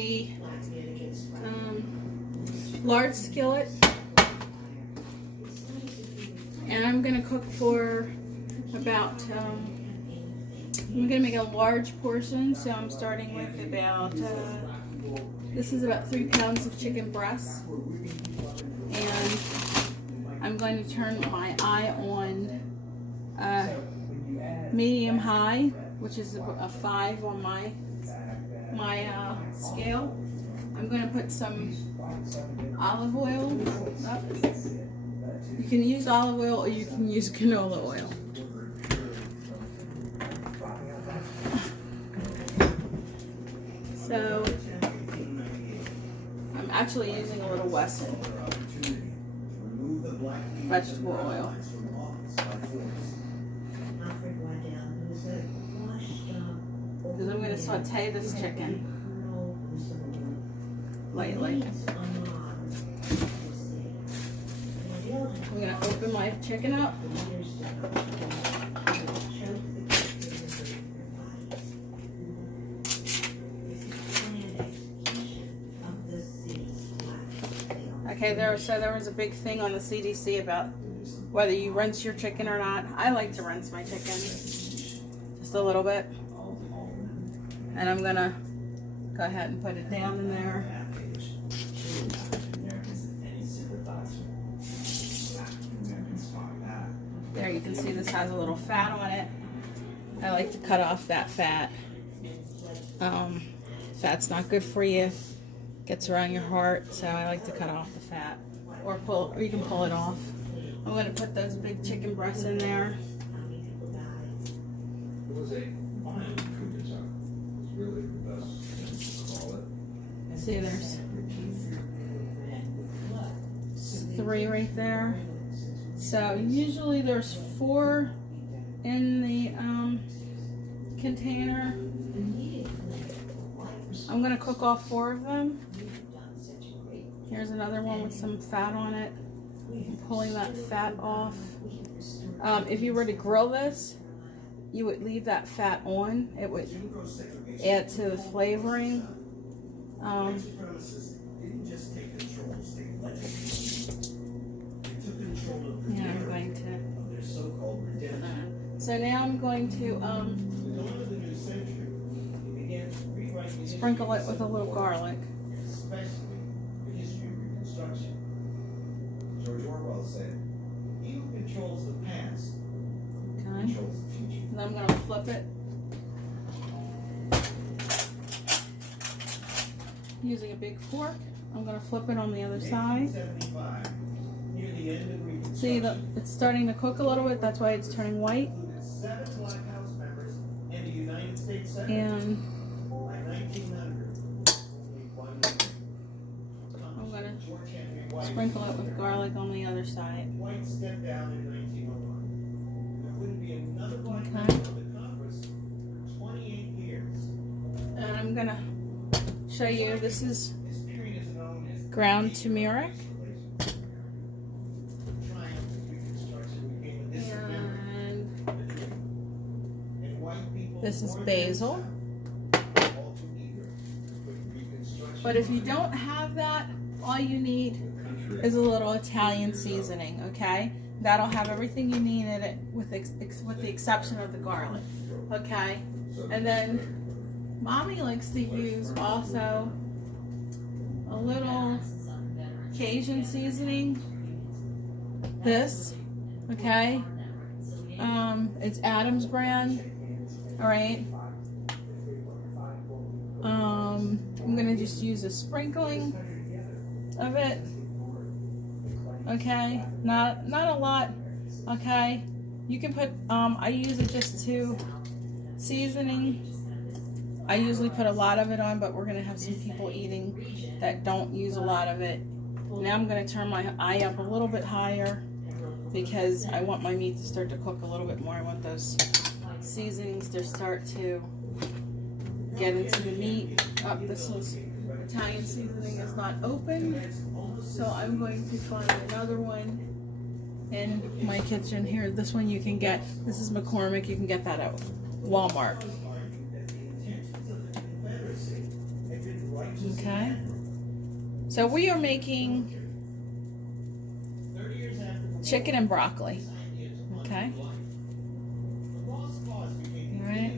a large skillet, and I'm gonna cook for about I'm gonna make a large portion, so I'm starting with about this is about 3 pounds of chicken breast, and I'm going to turn my eye on medium high, which is a 5 on my scale. I'm going to put some olive oil up. You can use olive oil or you can use canola oil. So I'm actually using a little Wesson vegetable oil. Because I'm going to saute this chicken lightly. I'm going to open my chicken up. Okay, there was a big thing on the CDC about whether you rinse your chicken or not. I like to rinse my chicken just a little bit. And I'm gonna go ahead and put it down in there. There, you can see this has a little fat on it. I like to cut off that fat. Fat's not good for you. Gets around your heart, so I like to cut off the fat. Or you can pull it off. I'm gonna put those big chicken breasts in there. See, there's 3 right there. So usually there's 4 in the container. I'm gonna cook all 4 of them. Here's another one with some fat on it. I'm pulling that fat off. If you were to grill this, you would leave that fat on. It would add to the flavoring. Yeah, I'm going to. So now I'm going to sprinkle it with a little garlic. George Orwell said, "He who controls the past controls the future." And I'm going to flip it using a big fork. I'm going to flip it on the other side. Near the end of Reconstruction, see that it's starting to cook a little bit. That's why it's turning white. 7 Black House members and the United States Senate. And by 1900, only 1 I'm going to sprinkle it with garlic on the other side. White stepped down in 1901. There wouldn't be another black Okay. member of the Congress for 28 years. And I'm going to show you, this is This period is known as ground turmeric. And this is basil. But if you don't have that, all you need is a little Italian seasoning, okay? That'll have everything you need in it with the exception of the garlic, okay? And then Mommy likes to use also a little Cajun seasoning. This, okay? It's Adams brand, all right? I'm gonna just use a sprinkling of it, okay? Not a lot, okay? You can put, I use it just to seasoning. I usually put a lot of it on, but we're gonna have some people eating that don't use a lot of it. Now I'm gonna turn my eye up a little bit higher because I want my meat to start to cook a little bit more. I want those seasonings to start to get into the meat. This is Italian seasoning is not open, so I'm going to find another one in my kitchen here. This one you can get. This is McCormick. You can get that at Walmart. Okay. So we are making chicken and broccoli. Okay. Alright.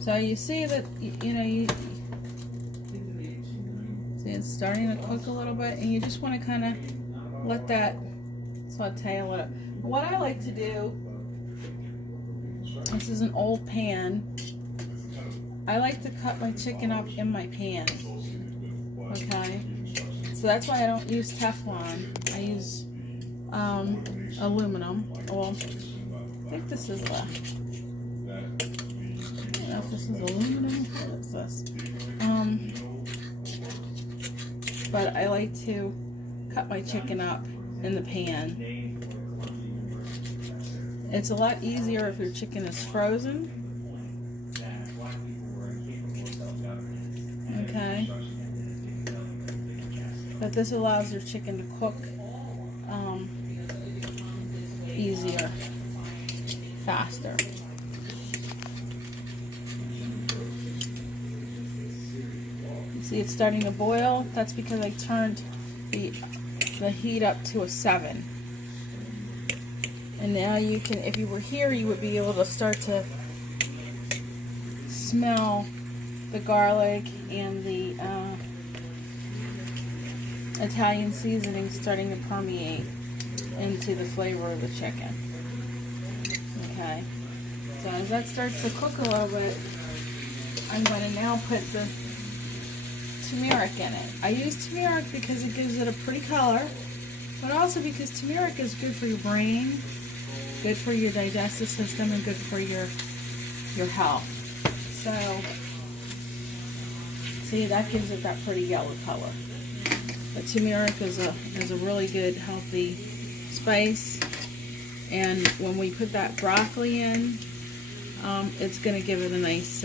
So you see that, you know, you see it's starting to cook a little bit, and you just want to kind of let that saute a little. What I like to do, this is an old pan, I like to cut my chicken up in my pan. Okay, so that's why I don't use Teflon. I use aluminum. Well, I think this is I don't know if this is aluminum. What is this? But I like to cut my chicken up in the pan. It's a lot easier if your chicken is frozen. Okay. But this allows your chicken to cook easier, faster. You see it's starting to boil. That's because I turned the heat up to a 7. And now you can, if you were here, you would be able to start to smell the garlic and the Italian seasoning starting to permeate into the flavor of the chicken. Okay, so as that starts to cook a little bit, I'm going to now put the turmeric in it. I use turmeric because it gives it a pretty color, but also because turmeric is good for your brain, good for your digestive system, and good for your health. So, see, that gives it that pretty yellow color. But turmeric is a really good, healthy spice. And when we put that broccoli in, it's going to give it a nice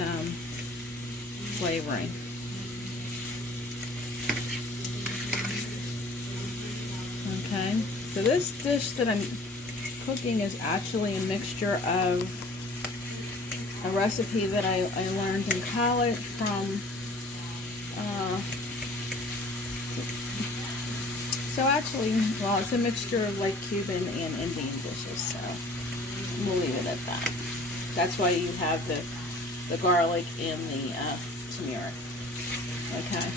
flavoring. Okay, so this dish that I'm cooking is actually a mixture of a recipe that I learned in college from well, it's a mixture of like Cuban and Indian dishes, so we'll leave it at that. That's why you have the garlic and the turmeric. Okay.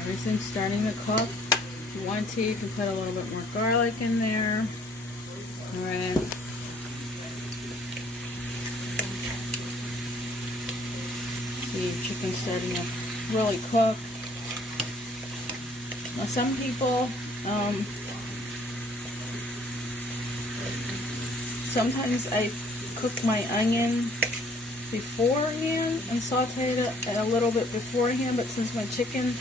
Everything's starting to cook. If you want to, you can put a little bit more garlic in there. Alright. See your chicken starting to really cook. Now some people, sometimes I cook my onion beforehand and saute it a little bit beforehand, but since my chicken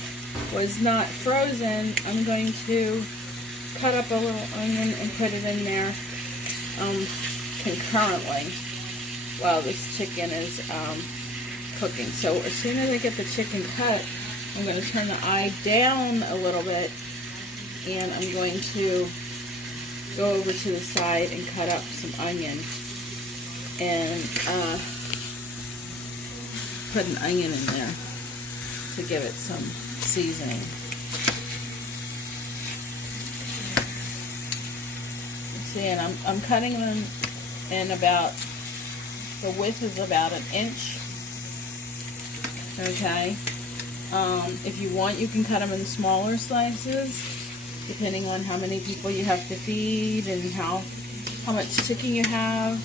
was not frozen, I'm going to cut up a little onion and put it in there concurrently while this chicken is cooking. So as soon as I get the chicken cut, I'm going to turn the eye down a little bit, and I'm going to go over to the side and cut up some onion and put an onion in there to give it some seasoning. See, and I'm cutting them in about, the width is about 1 inch. Okay. If you want, you can cut them in smaller slices, depending on how many people you have to feed and how much chicken you have.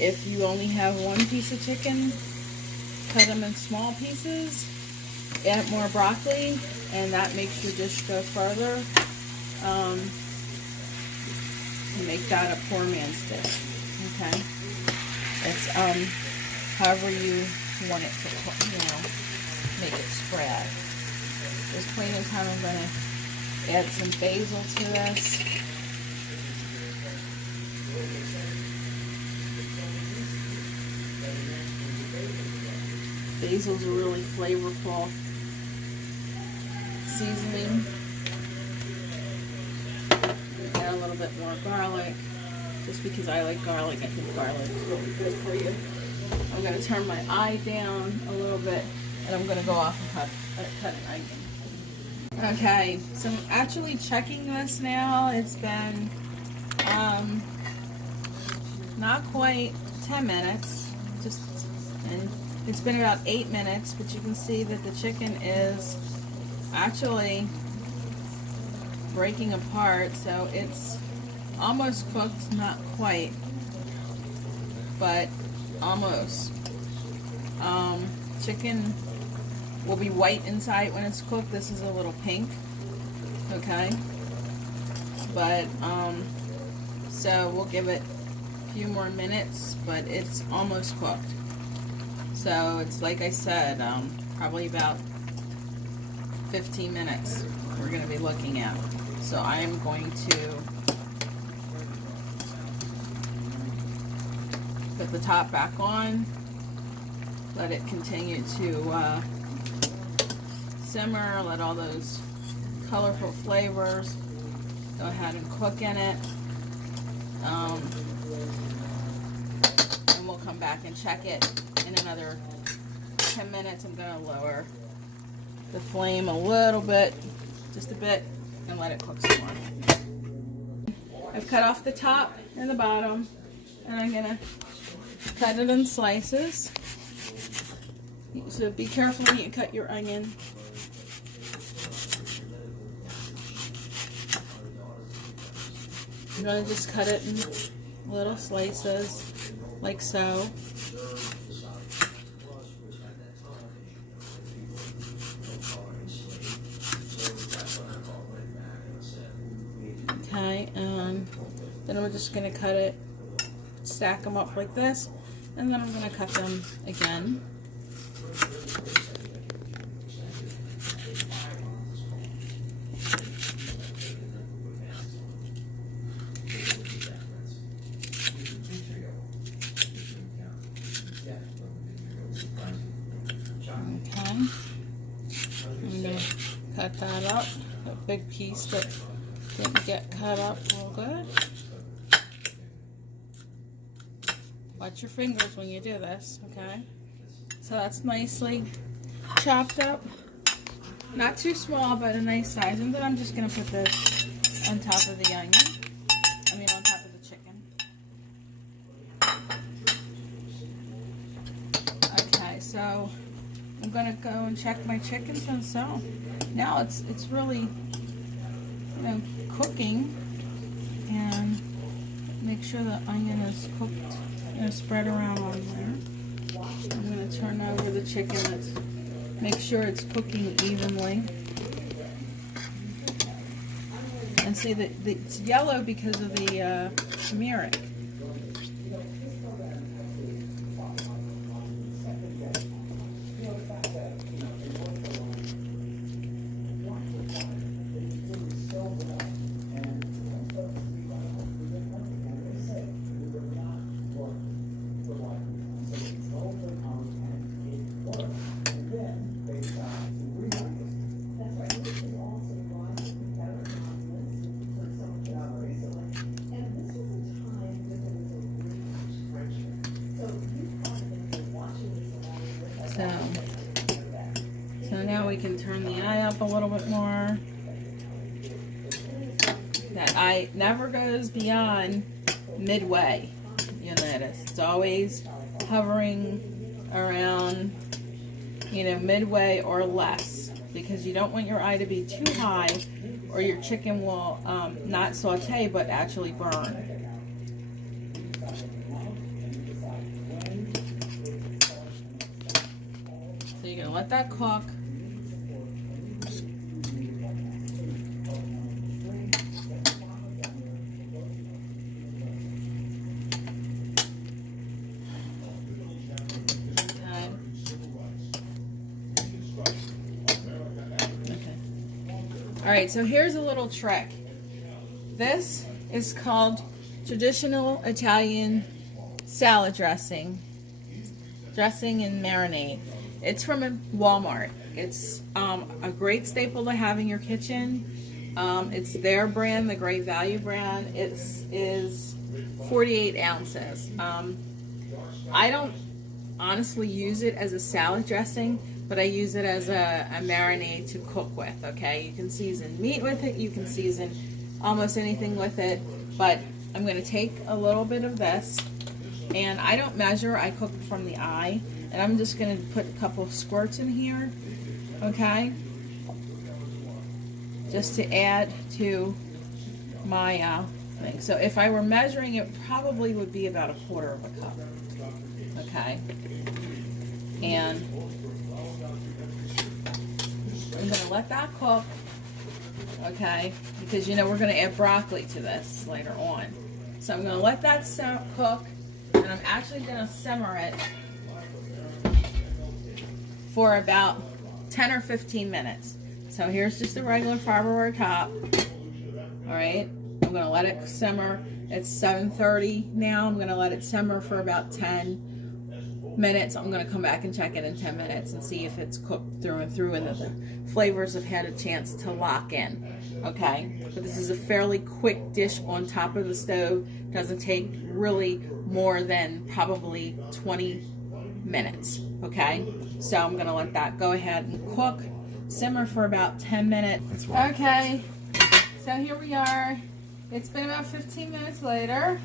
If you only have 1 piece of chicken, cut them in small pieces. Add more broccoli, and that makes your dish go further. And make that a poor man's dish. Okay, it's however you want it to, make it spread. At this point in time, I'm going to add some basil to this. Basil's a really flavorful seasoning. Add a little bit more garlic, just because I like garlic. I think garlic is really good for you. I'm going to turn my eye down a little bit, and I'm going to go off and cut an onion. Okay, so I'm actually checking this now. It's been not quite 10 minutes, and it's been about 8 minutes, but you can see that the chicken is actually breaking apart, so it's almost cooked, not quite, but almost. Chicken will be white inside when it's cooked. This is a little pink, okay, but so we'll give it a few more minutes, but it's almost cooked. So it's, like I said, probably about 15 minutes we're going to be looking at. So I am going to put the top back on, let it continue to simmer, let all those colorful flavors go ahead and cook in it. And we'll come back and check it in another 10 minutes. I'm going to lower the flame a little bit, just a bit, and let it cook some more. I've cut off the top and the bottom, and I'm going to cut it in slices. So be careful when you cut your onion. I'm going to just cut it in little slices, like so. Okay, and then I'm just going to cut it, stack them up like this, and then I'm going to cut them again. I'm going to cut that up, a big piece that didn't get cut up real good. Watch your fingers when you do this, okay? So that's nicely chopped up. Not too small, but a nice size. And then I'm just going to put this on top of the onion. I mean, on top of the chicken. Okay, so I'm going to go and check my chickens, and so now it's really, you know, cooking, and make sure the onion is cooked, you know, spread around on there. I'm going to turn over the chicken. Let's make sure it's cooking evenly. And see that it's yellow because of the turmeric. So now we can turn the eye up a little bit more. That eye never goes beyond midway. You'll notice it's always hovering around, you know, midway or less, because you don't want your eye to be too high, or your chicken will not saute but actually burn. So you're gonna let that cook. Alright, so here's a little trick. This is called traditional Italian salad dressing. Dressing and marinade. It's from Walmart. It's a great staple to have in your kitchen. It's their brand, the Great Value brand. It is 48 ounces. I don't honestly use it as a salad dressing, but I use it as a marinade to cook with, okay? You can season meat with it, you can season almost anything with it, but I'm going to take a little bit of this, and I don't measure, I cook from the eye, and I'm just going to put a couple of squirts in here, okay? Just to add to my thing. So if I were measuring, it probably would be about 1/4 of a cup, okay? And I'm going to let that cook, okay? Because you know we're going to add broccoli to this later on. So I'm going to let that cook, and I'm actually going to simmer it for about 10 or 15 minutes. So here's just a regular Farberware top. All right, I'm going to let it simmer. It's 7:30 now. I'm going to let it simmer for about 10 minutes. I'm going to come back and check it in 10 minutes and see if it's cooked through and through and the flavors have had a chance to lock in. Okay, but this is a fairly quick dish on top of the stove. Doesn't take really more than probably 20 minutes. Okay, so I'm going to let that go ahead and cook, simmer for about 10 minutes. Okay, so here we are. It's been about 15 minutes later,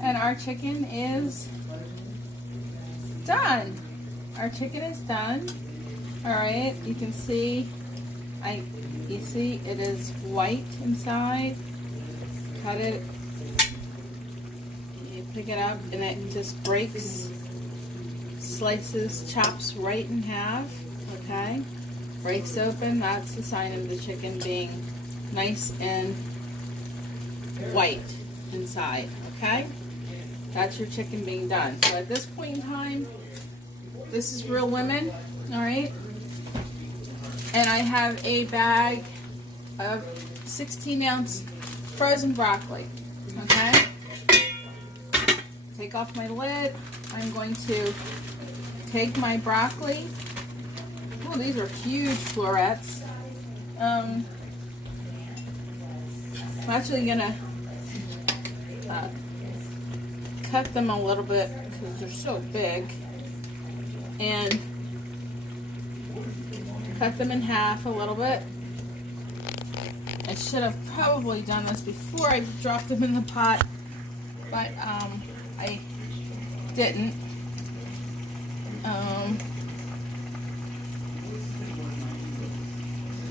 and our chicken is done. Our chicken is done. All right, you can see, you see it is white inside. Cut it, you pick it up, and it just breaks, slices, chops right in half. Okay, breaks open. That's the sign of the chicken being nice and white inside. Okay. That's your chicken being done. So at this point in time, this is Real Women, all right? And I have a bag of 16-ounce frozen broccoli, okay? Take off my lid. I'm going to take my broccoli. Oh, these are huge florets. I'm actually gonna cut them a little bit because they're so big, and cut them in half a little bit. I should have probably done this before I dropped them in the pot, but I didn't.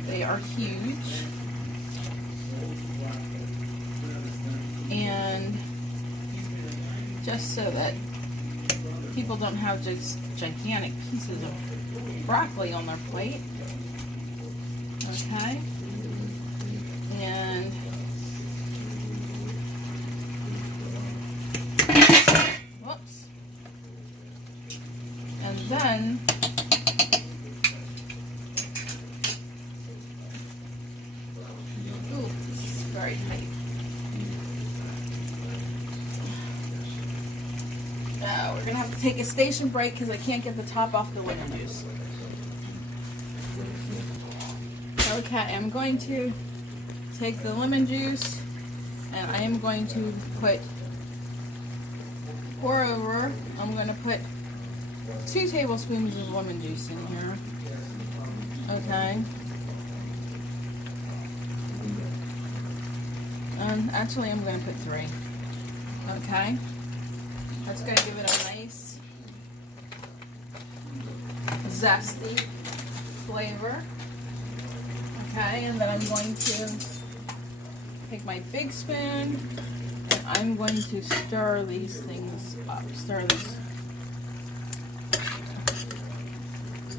They are huge, and just so that people don't have just gigantic pieces of broccoli on their plate. Okay. And whoops. And then ooh, this is very tight. We're going to have to take a station break because I can't get the top off the lemon juice. Okay, I'm going to take the lemon juice and I am going to pour over. I'm going to put 2 tablespoons of lemon juice in here. Okay. Actually, I'm going to put 3. Okay. That's going to give it a nice, zesty flavor. Okay, and then I'm going to take my big spoon and I'm going to stir these things up. Stir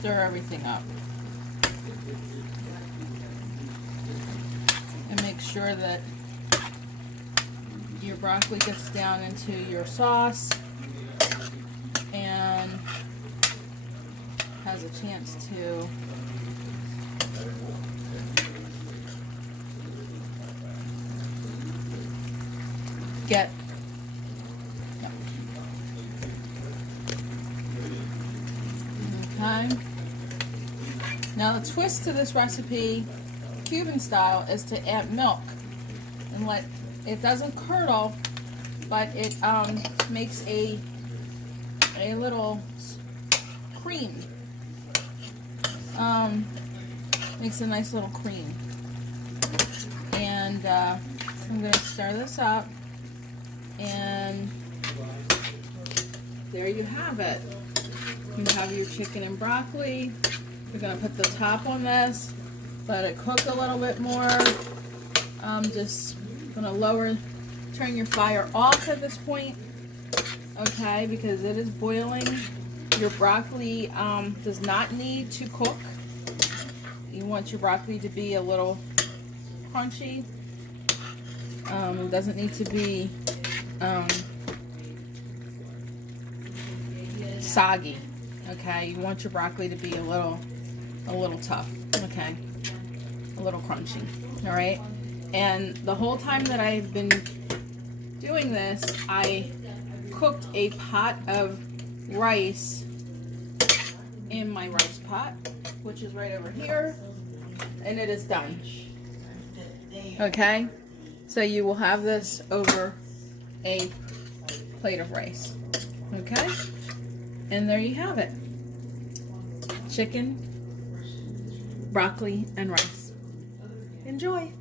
everything up. And make sure that your broccoli gets down into your sauce and has a chance to get Okay. Now the twist to this recipe, Cuban style, is to add milk and let it doesn't curdle, but it makes a little cream. Makes a nice little cream. And I'm going to stir this up, and there you have it. You have your chicken and broccoli. You're going to put the top on this, let it cook a little bit more. Just going to turn your fire off at this point, okay, because it is boiling. Your broccoli does not need to cook. You want your broccoli to be a little crunchy. It doesn't need to be soggy. Okay, you want your broccoli to be a little tough. Okay, a little crunchy. All right, and the whole time that I've been doing this, I cooked a pot of rice in my rice pot, which is right over here, and it is done. Okay, so you will have this over a plate of rice. Okay, and there you have it. Chicken, broccoli, and rice. Enjoy.